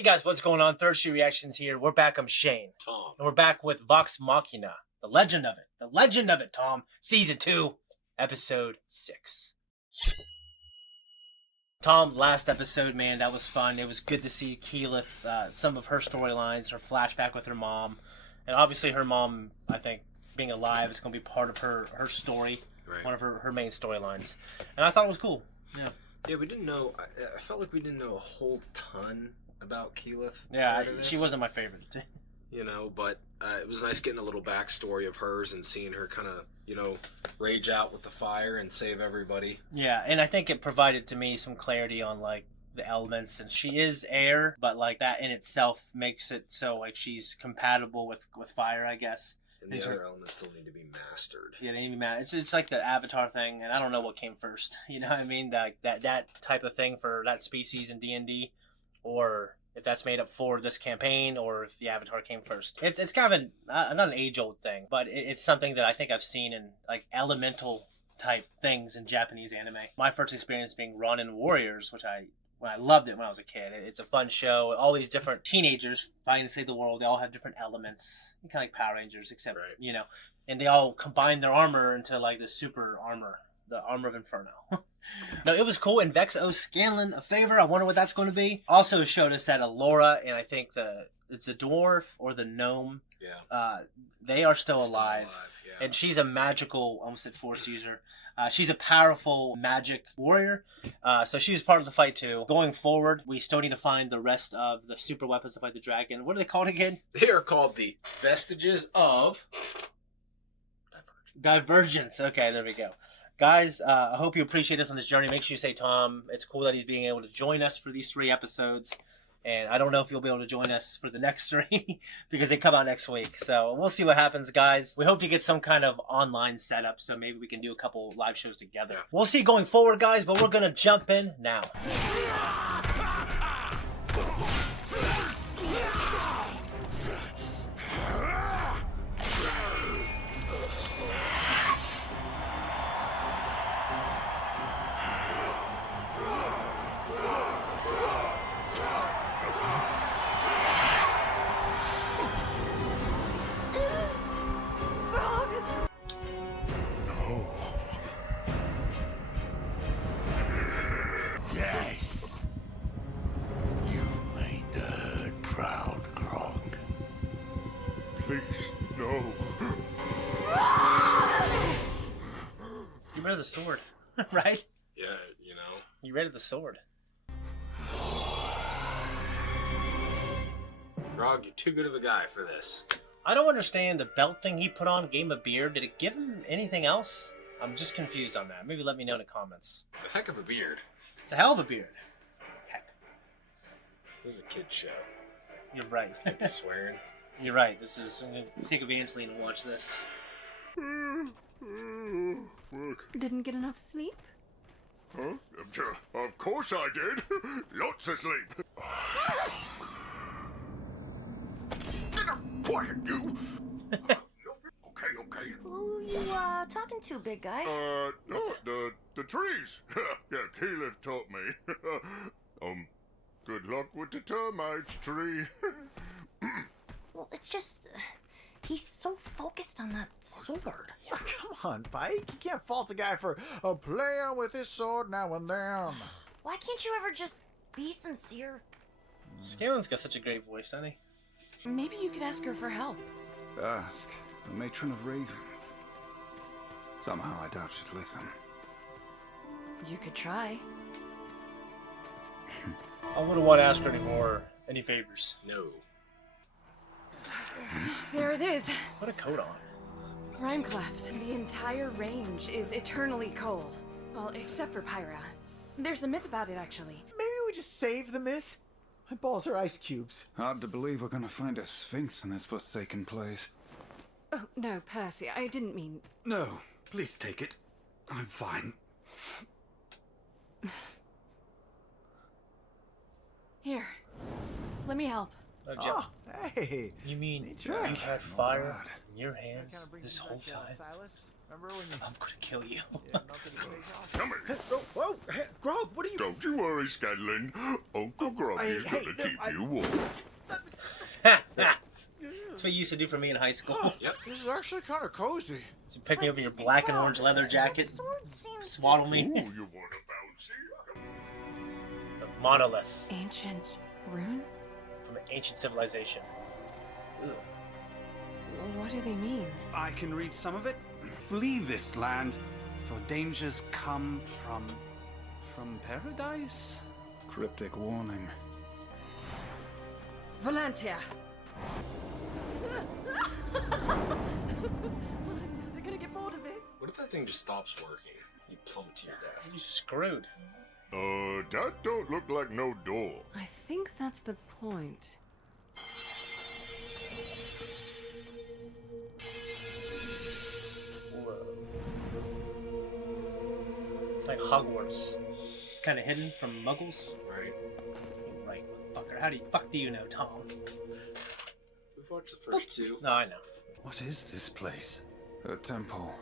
Hey guys, what's going on? ThirdStreet Reactions here. We're back. I'm Shane. Tom. And we're back with Vox Machina. The legend of it. The legend of it, Tom. Season 2, Episode 6. Tom, last episode, man, that was fun. It was good to see Keyleth, some of her storylines, her flashback with her mom. And obviously her mom, I think, being alive is going to be part of her story. Right. One of her main storylines. And I thought it was cool. Yeah. Yeah, we didn't know. I felt like we didn't know a whole ton about Keyleth. Yeah, she wasn't my favorite. You know, but it was nice getting a little backstory of hers and seeing her kind of, rage out with the fire and save everybody. Yeah, and I think it provided to me some clarity on, like, the elements. And she is air, but, like, that in itself makes it so, like, she's compatible with fire, I guess. And the other elements still need to be mastered. Yeah, they need to be mastered. It's like the Avatar thing, and I don't know what came first. You know what I mean? That type of thing for that species in D&D, or if that's made up for this campaign, or if the Avatar came first. It's kind of not an age-old thing, but it's something that I think I've seen in, like, elemental type things in Japanese anime. My first experience being Ronin Warriors, which I loved it when I was a kid. It's a fun show. All these different teenagers fighting to save the world. They all have different elements, kind of like Power Rangers, except, right. And they all combine their armor into, like, the super armor, the Armor of Inferno. No, it was cool, and Vex owes Scanlan a favor. I wonder what that's going to be. Also showed us that Alora, and I think it's a dwarf or the gnome. Yeah. They are still alive. Yeah. And she's a magical, I almost said force user. She's a powerful magic warrior. So she was part of the fight too. Going forward, we still need to find the rest of the super weapons to fight the dragon. What are they called again? They are called the Vestiges of Divergence. Okay, there we go. Guys, I hope you appreciate us on this journey. Make sure you say Tom. It's cool that he's being able to join us for these 3 episodes. And I don't know if you'll be able to join us for the next 3 because they come out next week. So we'll see what happens, guys. We hope to get some kind of online setup so maybe we can do a couple live shows together. Yeah. We'll see going forward, guys, but we're going to jump in now. Please, no. You read the sword, right? Yeah, You read the sword. Grog, you're too good of a guy for this. I don't understand the belt thing he put on, gave him a beard. Did it give him anything else? I'm just confused on that. Maybe let me know in the comments. A heck of a beard. It's a hell of a beard. Heck. This is a kid's show. You're right. Can't be swearing. You're right. I'm going to take Evangeline and watch this. Fuck. Didn't get enough sleep? Huh? Of course I did. Lots of sleep. Quiet, you. Okay. Who you, talking to, big guy? No, the trees. Yeah, Keyleth taught me. Good luck with the termites, tree. Well, it's just... he's so focused on that sword. Oh, come on, Pike. You can't fault a guy for playing with his sword now and then. Why can't you ever just be sincere? Scanlan's got such a great voice, hasn't he? Maybe you could ask her for help. Ask the matron of ravens. Somehow I doubt she'd listen. You could try. I wouldn't want to ask her any favors. No. There it is. Put a coat on. Rimecleft. The entire range is eternally cold. Well, except for Pyra. There's a myth about it, actually. Maybe we just save the myth? My balls are ice cubes. Hard to believe we're gonna find a Sphinx in this forsaken place. Oh, no, Percy, I didn't mean... No, please take it. I'm fine. Here, let me help. Oh, hey. You mean Neat you trick. had fire in your hands Kinda brings this me whole back to time? Silas. Remember when you I'm gonna kill you. melted his face off? Come here. Oh, whoa, hey, Grog, what are you? Don't you worry, Scanlan. Uncle Groggy's hey, gonna no, keep you warm. That's what you used to do for me in high school. Yep. This is actually kind of cozy. You pick me up in your black and orange leather That jacket, sword seems swaddle Ooh, me. you want a bouncy? The monolith Ancient runes? from an ancient civilization. Ugh. What do they mean? I can read some of it. Flee this land, for dangers come from paradise? Cryptic warning. Valentia! They're gonna get bored of this. What if that thing just stops working? You plummet to your death. You screwed. That don't look like no door. I think that's the point. Whoa. It's like Hogwarts. It's kind of hidden from Muggles. Right. Right, fucker. How the fuck do you know, Tom? We've watched the first two. No, I know. What is this place? A temple.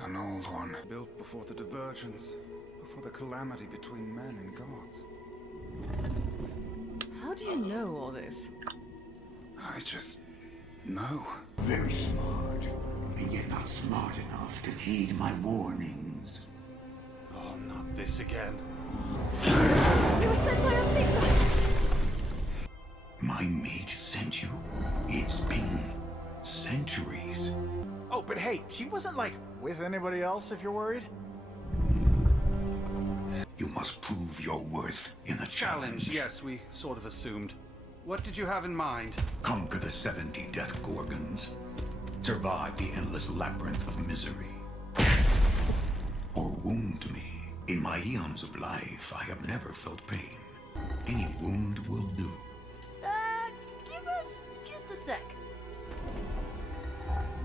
An old one. Built before the divergence. Before the calamity between men and gods. How do you know all this? I just know. Very smart, and yet not smart enough to heed my warnings. Oh, not this again. We were sent by Osisa! My mate sent you? It's been centuries. Oh, but hey, she wasn't like with anybody else if you're worried. You must prove your worth in a challenge. Yes, we sort of assumed. What did you have in mind? Conquer the 70 death gorgons. Survive the endless labyrinth of misery. Or wound me. In my eons of life, I have never felt pain. Any wound will do. Give us just a sec.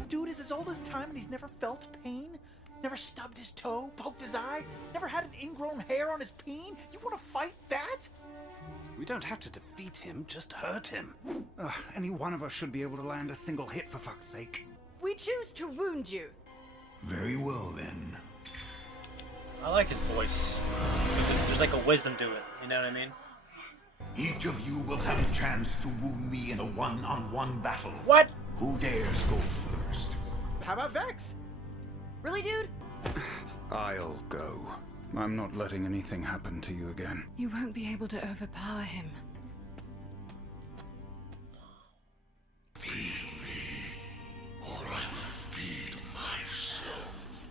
Dude is as old as time and he's never felt pain? Never stubbed his toe, poked his eye, never had an ingrown hair on his peen? You want to fight that? We don't have to defeat him, just hurt him. Any one of us should be able to land a single hit, for fuck's sake. We choose to wound you. Very well then. I like his voice. There's like a wisdom to it. You know what I mean? Each of you will have a chance to wound me in a one-on-one battle. What? Who dares go first? How about Vex? Really, dude? I'll go. I'm not letting anything happen to you again. You won't be able to overpower him. Feed me, or I will feed myself.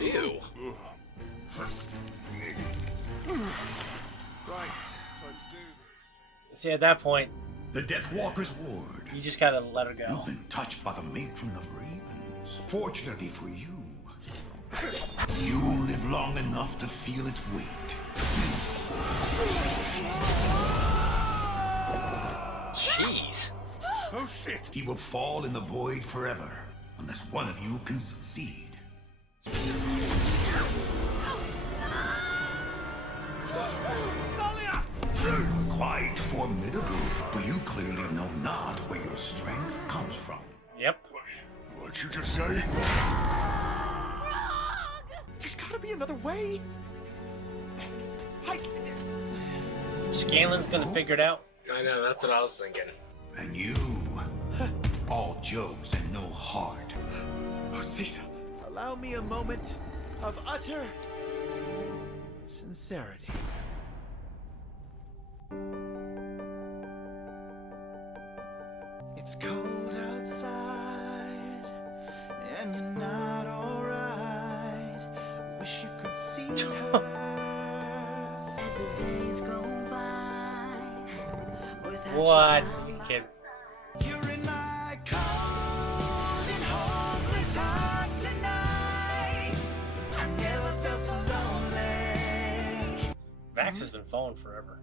Ew. Right, let's do this. See, at that point, The Deathwalker's ward. you just gotta let her go. You've been touched by the matron of ravens. Fortunately for you, you will live long enough to feel its weight. Jeez. Oh shit! He will fall in the void forever, unless one of you can succeed. Quite formidable, but you clearly know not where your strength comes from. Yep. What'd you just say? There's gotta be another way. Hi. Scanlan's gonna figure it out. I know, that's what I was thinking. And you, all jokes and no heart. Oh, Caesar. Allow me a moment of utter sincerity. It's cold outside, and you're not alright. Wish you could see her. As the days go by, without What? you You by my kids. You're in my cold and hopeless heart tonight. I never felt so lonely. Vax has been falling forever.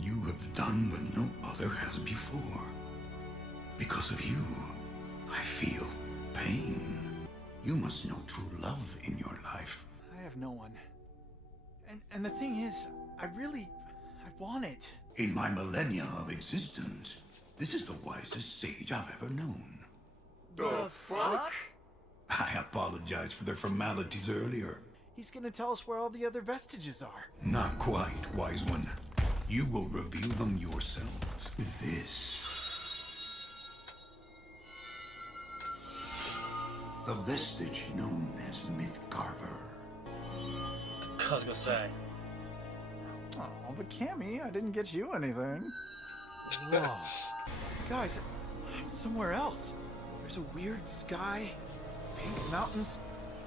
You have done what no other has before. Because of you, I feel pain. You must know true love in your life. I have no one. And the thing is, I want it. In my millennia of existence, this is the wisest sage I've ever known. The fuck? I apologize for the formalities earlier. He's gonna tell us where all the other vestiges are. Not quite, wise one. You will reveal them yourselves. This. The vestige known as Mythcarver. I was gonna say. Oh, but Cammy, I didn't get you anything. Whoa. Guys, I'm somewhere else. There's a weird sky, pink mountains,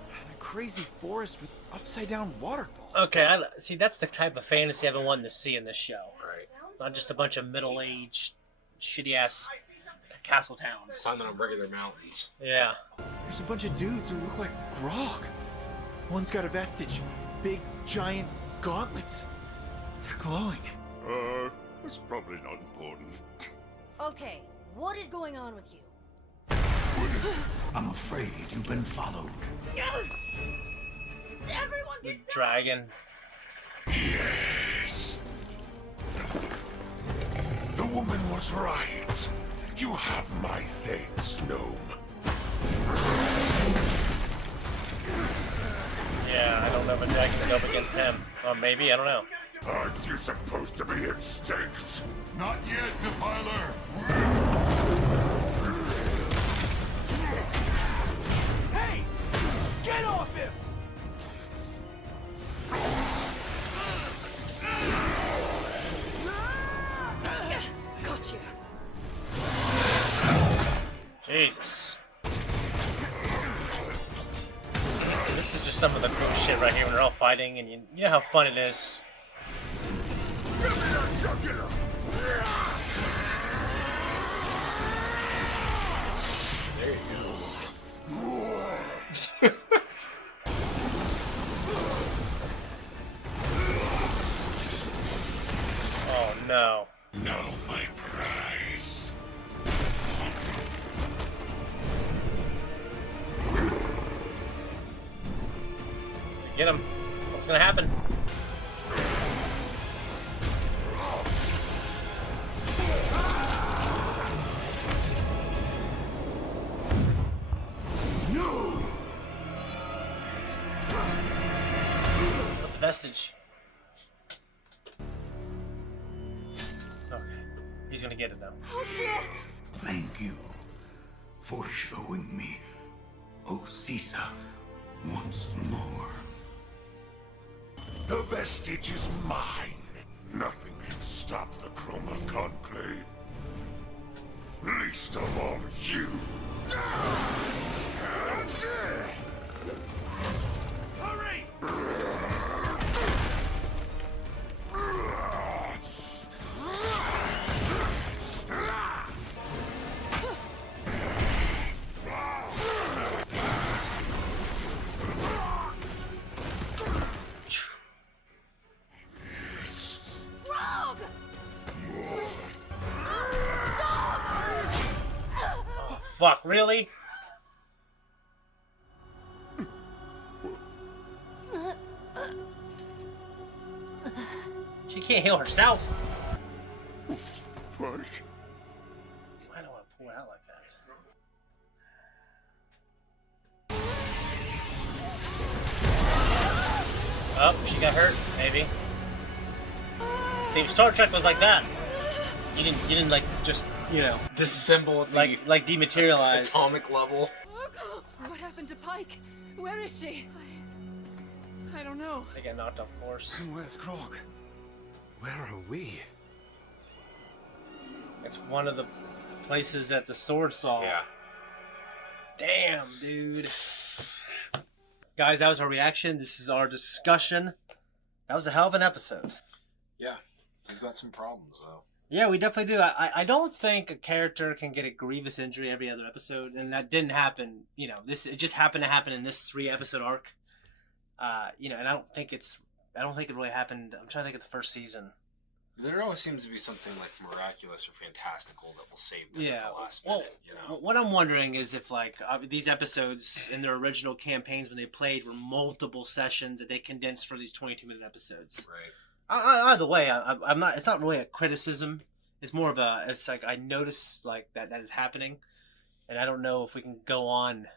and a crazy forest with upside-down waterfalls. Okay, see, that's the type of fantasy I've been wanting to see in this show. Right. Not just a bunch of middle-aged, shitty-ass castle towns. Climbing on regular mountains. Yeah. There's a bunch of dudes who look like Grog. One's got a vestige. Big, giant gauntlets. They're glowing. It's probably not important. Okay, what is going on with you? I'm afraid you've been followed. Everyone The get dragon. Yes. The woman was right. You have my thanks, gnome. Yeah, I don't know if a dragon can go up against him. Or maybe, I don't know. Aren't you supposed to be extinct? Not yet, Defiler. Hey! Get off him! Gotcha. Jesus. This is just some of the cool shit right here when they're all fighting, and you know how fun it is. Give me that jugular! There you go. Oh no. Now my prize. Get him. What's gonna happen? No! What's the vestige? Okay. He's gonna get it though. Oh shit! Thank you for showing me Osisa once more. The vestige is mine. Nothing can stop the Chrome of Conclave. Least of all you. Hurry! Frog! Oh, fuck, really? She can't heal herself. Fuck. Why do I pull it out like that? Oh, she got hurt, maybe. See, if Star Trek was like that. You didn't like just, you know, Disassemble at the like dematerialize. atomic level. What happened to Pike? Where is she? I don't know. They get knocked off course. And where's Grog? Where are we? It's one of the places that the sword saw. Yeah. Damn, dude. Guys, that was our reaction. This is our discussion. That was a hell of an episode. Yeah. We've got some problems though. Yeah, we definitely do. I don't think a character can get a grievous injury every other episode, and that didn't happen. You know, it just happened to happen in this 3-episode arc. You know, and I don't think it really happened. I'm trying to think of the first season. There always seems to be something like miraculous or fantastical that will save them at the last well, minute, you know? what I'm wondering is if, like, these episodes in their original campaigns when they played were multiple sessions that they condensed for these 22-minute episodes. Right. Either way, I'm not. It's not really a criticism. It's more of a. It's like I notice like that is happening, and I don't know if we can go on,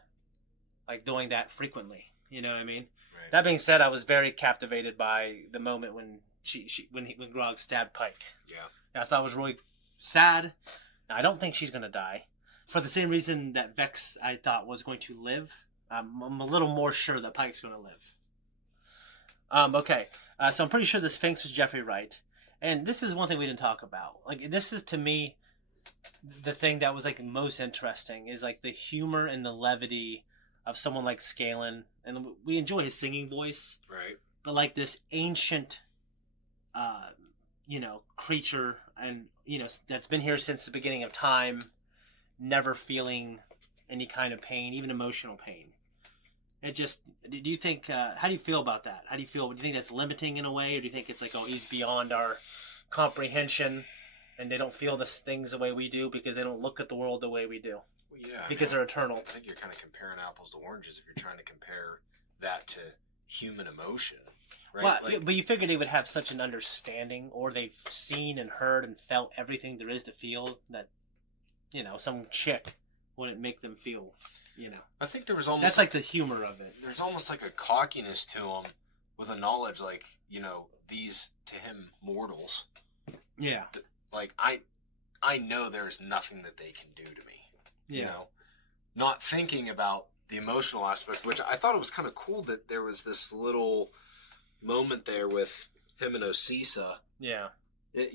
like doing that frequently. You know what I mean? Right. That being said, I was very captivated by the moment when when Grog stabbed Pike. Yeah. And I thought it was really sad. I don't think she's gonna die, for the same reason that Vex I thought was going to live. I'm a little more sure that Pike's gonna live. Okay. So I'm pretty sure the Sphinx was Jeffrey Wright. And this is one thing we didn't talk about. Like, this is, to me, the thing that was, like, most interesting is, like, the humor and the levity of someone like Scanlan. And we enjoy his singing voice. Right. But, like, this ancient, creature and, that's been here since the beginning of time, never feeling any kind of pain, even emotional pain. It just, do you think, how do you feel about that? How do you feel? Do you think that's limiting in a way? Or do you think it's like, oh, he's beyond our comprehension and they don't feel the things the way we do because they don't look at the world the way we do? Well, yeah. Because they're eternal. I think you're kind of comparing apples to oranges if you're trying to compare that to human emotion. Right? Well, but you figured they would have such an understanding, or they've seen and heard and felt everything there is to feel that, some chick wouldn't make them feel. I think there was almost... That's like the humor of it. There's almost like a cockiness to him with a knowledge like, these, to him, mortals. Yeah. Like, I know there's nothing that they can do to me. Yeah. You know? Not thinking about the emotional aspect, which I thought it was kind of cool that there was this little moment there with him and Osisa. Yeah. It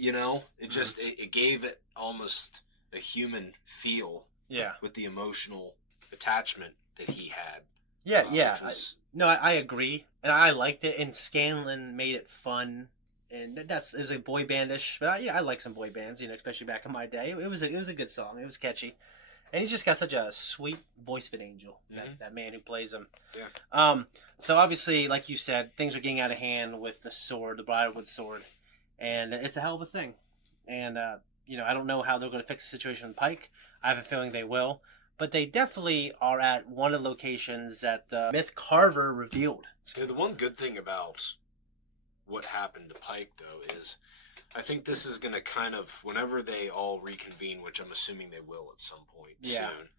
just, it gave it almost a human feel. Yeah. With the emotional attachment that he had. Yeah. Was... I agree, and I liked it. And Scanlan made it fun, and it was a boy bandish. But I like some boy bands, especially back in my day. It was a good song. It was catchy, and he's just got such a sweet voice of an angel. That man who plays him. Yeah. So obviously, like you said, things are getting out of hand with the sword, the Briarwood sword, and it's a hell of a thing. And I don't know how they're going to fix the situation with Pike. I have a feeling they will. But they definitely are at one of the locations that the Myth Carver revealed. Yeah, the one good thing about what happened to Pike, though, is I think this is going to kind of, whenever they all reconvene, which I'm assuming they will at some point soon,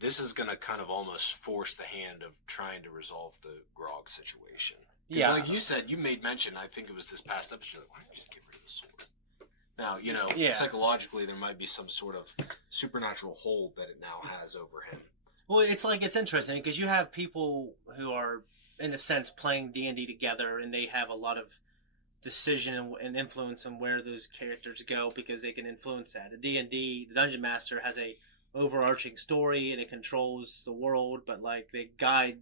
this is going to kind of almost force the hand of trying to resolve the Grog situation. Yeah. Like you said, you made mention, I think it was this past episode, why don't you just get rid of the sword? Now, psychologically, there might be some sort of supernatural hold that it now has over him. Well, it's interesting because you have people who are, in a sense, playing D&D together, and they have a lot of decision and influence on where those characters go because they can influence that. The D&D, the Dungeon Master, has a overarching story, and it controls the world, but like they guide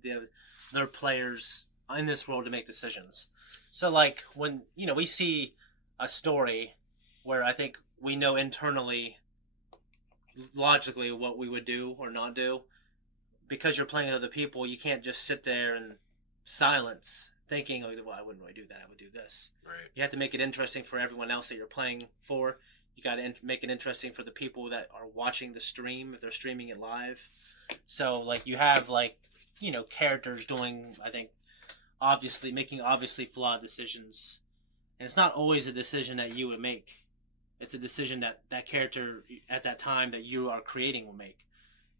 their players in this world to make decisions. So, like when we see a story where I think we know internally, logically, what we would do or not do. Because you're playing with other people, you can't just sit there in silence thinking, oh, well, I wouldn't really do that, I would do this. Right. You have to make it interesting for everyone else that you're playing for. You got to make it interesting for the people that are watching the stream, if they're streaming it live. So, like, you have, characters doing, I think, making obviously flawed decisions. And it's not always a decision that you would make. It's a decision that character at that time that you are creating will make.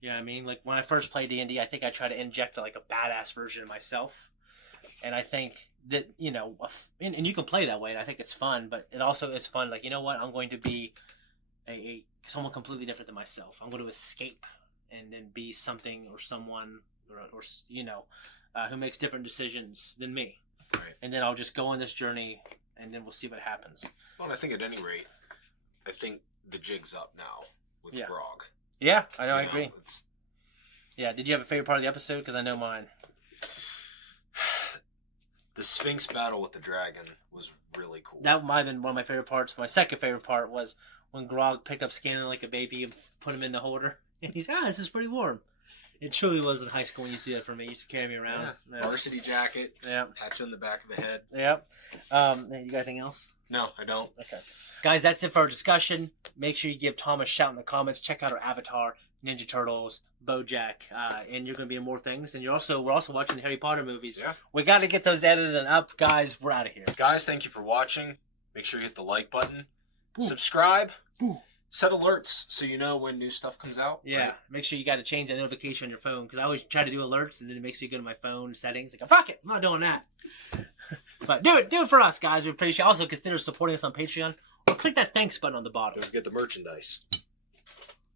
You know what I mean? Like when I first played D&D, I think I tried to inject like a badass version of myself. And I think that, and you can play that way, and I think it's fun, but it also is fun. Like, you know what? I'm going to be someone completely different than myself. I'm going to escape and then be something or someone or who makes different decisions than me. Right. And then I'll just go on this journey, and then we'll see what happens. Well, I think at any rate, I think the jig's up now with Grog. Yeah, I agree. Yeah, did you have a favorite part of the episode? Because I know mine. The Sphinx battle with the dragon was really cool. That might have been one of my favorite parts. My second favorite part was when Grog picked up Scanlan like a baby and put him in the holder. And he's, this is pretty warm. It truly was in high school when you see that for me. You used to carry me around. Yeah. Varsity jacket. Yeah. Pat you on the back of the head. Yep. You got anything else? No, I don't. Okay. Guys, that's it for our discussion. Make sure you give Tom a shout in the comments. Check out our Avatar, Ninja Turtles, BoJack, and you're going to be in more things. And we're also watching the Harry Potter movies. Yeah. We got to get those edited and up, guys. We're out of here. Guys, thank you for watching. Make sure you hit the like button. Ooh. Subscribe. Ooh. Set alerts so you know when new stuff comes out. Yeah, right? Make sure you got to change that notification on your phone because I always try to do alerts and then it makes me go to my phone settings. Like, fuck it, I'm not doing that. But do it for us, guys. We appreciate it. Also, consider supporting us on Patreon or click that thanks button on the bottom. Don't forget the merchandise.